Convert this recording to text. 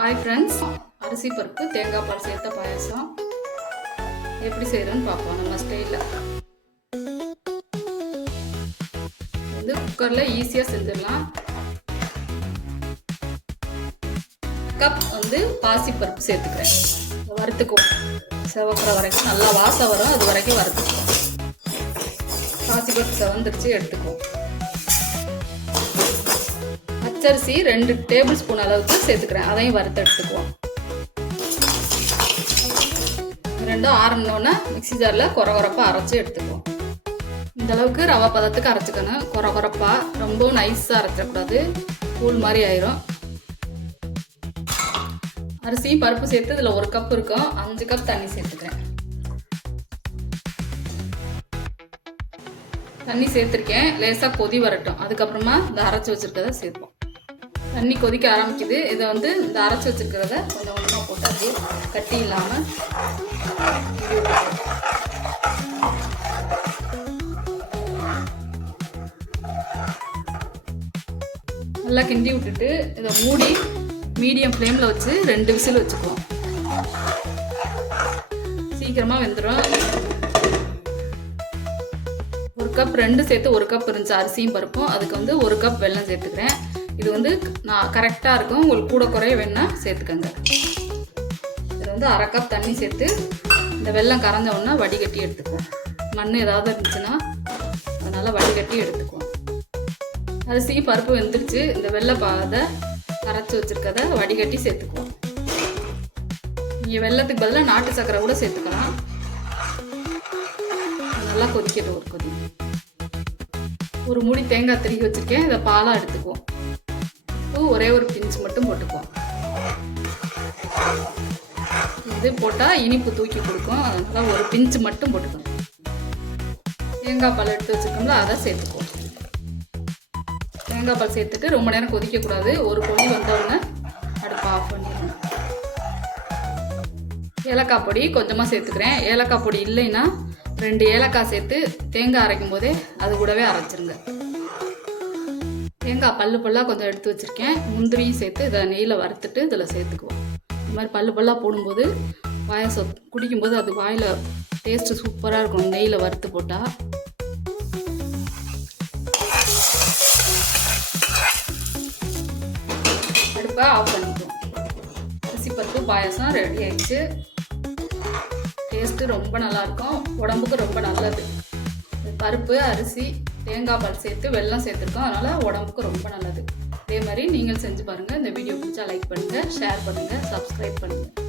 Hi friends அரிசி பருப்பு தேங்காய் பால் சேர்த்த பாயசம். எப்படி செய்கிறோன்னு பார்ப்போம். நம்ம ஸ்டைலில் வந்து குக்கரில் ஈஸியாக செஞ்சிடலாம். கப் வந்து பாசி பருப்பு சேர்த்துக்கிறேன். வறுத்துக்குவோம். செவக்கிற வரைக்கும். நல்லா வாசம் வரும். அது வரைக்கும் வறுத்துக்குவோம். பாசி பருப்பு செவந்துருச்சு எடுத்துக்குவோம். பச்சரிசி ரெண்டு டேபிள் ஸ்பூன் அளவுக்கு சேர்த்துக்கிறேன். அதையும் வறுத்து எடுத்துக்குவோம். ரெண்டும் ஆறணுன்னா மிக்சி ஜாரில் குறை குறைப்பாக அரைச்சி எடுத்துக்குவோம். இந்த அளவுக்கு ரவை பதத்துக்கு அரைச்சிக்கணும். குறை குறைப்பாக ரொம்பவும் நைஸாக அரைச்சிடக்கூடாது. கூழ் மாதிரி ஆயிரும். அரிசியும் பருப்பு சேர்த்து இதில் ஒரு கப் இருக்கும். அஞ்சு கப் தண்ணி சேர்த்துக்கிறேன். தண்ணி சேர்த்துருக்கேன். லேசாக கொதி வரட்டும். அதுக்கப்புறமா இந்த அரைச்சி வச்சுருக்கதை சேர்ப்போம். தண்ணி கொதிக்க ஆரம்பிக்குது. இதை வந்து இந்த அரைச்சி வச்சுருக்கிறத கொஞ்சம் கொஞ்சமாக போட்டு அப்படியே கட்டி இல்லாமல் நல்லா கிண்டி விட்டுட்டு இதை மூடி மீடியம் ஃப்ளேமில் வச்சு ரெண்டு விசில் வச்சுக்குவோம் சீக்கிரமாக வெந்துடும் ஒரு கப் ரெண்டு சேர்த்து ஒரு கப் இருந்துச்சு. அரிசியும் பருப்பும். அதுக்கு வந்து ஒரு கப் வெல்லம் சேர்த்துக்கிறேன். இது வந்து நான் கரெக்டாக இருக்கும். உங்களுக்கு கூட குறைய வேணா சேர்த்துக்கங்க. இதில் வந்து அரை கப் தண்ணி சேர்த்து இந்த வெள்ளம் கரைஞ்ச உடனே வடிகட்டி எடுத்துக்குவோம். மண் ஏதாவது இருந்துச்சுன்னா அதனால் வடிகட்டி எடுத்துக்குவோம். அரிசி பருப்பு வெந்துருச்சு. இந்த வெள்ளை பாதை கரைச்சி வச்சுருக்கத வடிகட்டி சேர்த்துக்குவோம். நீங்கள் வெள்ளத்துக்கு பதிலாக நாட்டு சக்கரை கூட சேர்த்துக்கலாம். நல்லா கொதிக்கட்டும் ஒரு கொதி. ஒரு முடி தேங்காய் திருகி வச்சுருக்கேன். இதை பாலாக எடுத்துக்குவோம். ஒரே ஒரு பிஞ்ச் மட்டும் போட்டுக்குவோம். இது போட்டால் இனிப்பு தூக்கி கொடுக்கும். அதனால ஒரு பிஞ்சு மட்டும் போட்டுக்கணும். தேங்காய் பால் எடுத்து வச்சுருக்கோம்ல அதை சேர்த்துக்குவோம். தேங்காய் பால் சேர்த்துட்டு ரொம்ப நேரம் கொதிக்கக்கூடாது. ஒரு கொதி வந்தவுடனே அடுப்பை ஆஃப் பண்ணிடணும். ஏலக்காய் பொடி கொஞ்சமாக சேர்த்துக்கிறேன். ஏலக்காய் பொடி இல்லைன்னா ரெண்டு ஏலக்காய் சேர்த்து தேங்காய் அரைக்கும் போதே அது கூடவே அரைச்சிருங்க. தேங்காய் பல்லு பல்லாக கொஞ்சம் எடுத்து வச்சுருக்கேன். முந்திரியும் சேர்த்து இதை நெய்யில் வறுத்துட்டு இதில் சேர்த்துக்குவோம். இந்த மாதிரி பல்லு பல்லாக போடும்போது பாயாசம் குடிக்கும்போது அது வாயில் டேஸ்ட்டு சூப்பராக இருக்கும். நெய்யில் வறுத்து போட்டால் அடுப்பை ஆஃப் பண்ணிக்குவோம். அரிசி பருப்பு பாயாசம் ரெடி ஆயிடுச்சு. டேஸ்ட்டு ரொம்ப நல்லாயிருக்கும் உடம்புக்கு ரொம்ப நல்லது. பருப்பு அரிசி தேங்காய் பால் சேர்த்து வெள்ளம் சேர்த்துருக்கோம். அதனால் உடம்புக்கு ரொம்ப நல்லது. அதே மாதிரி நீங்கள் செஞ்சு பாருங்கள் இந்த வீடியோ பிடிச்சா லைக் பண்ணுங்கள் ஷேர் பண்ணுங்கள் சப்ஸ்கிரைப் பண்ணுங்கள்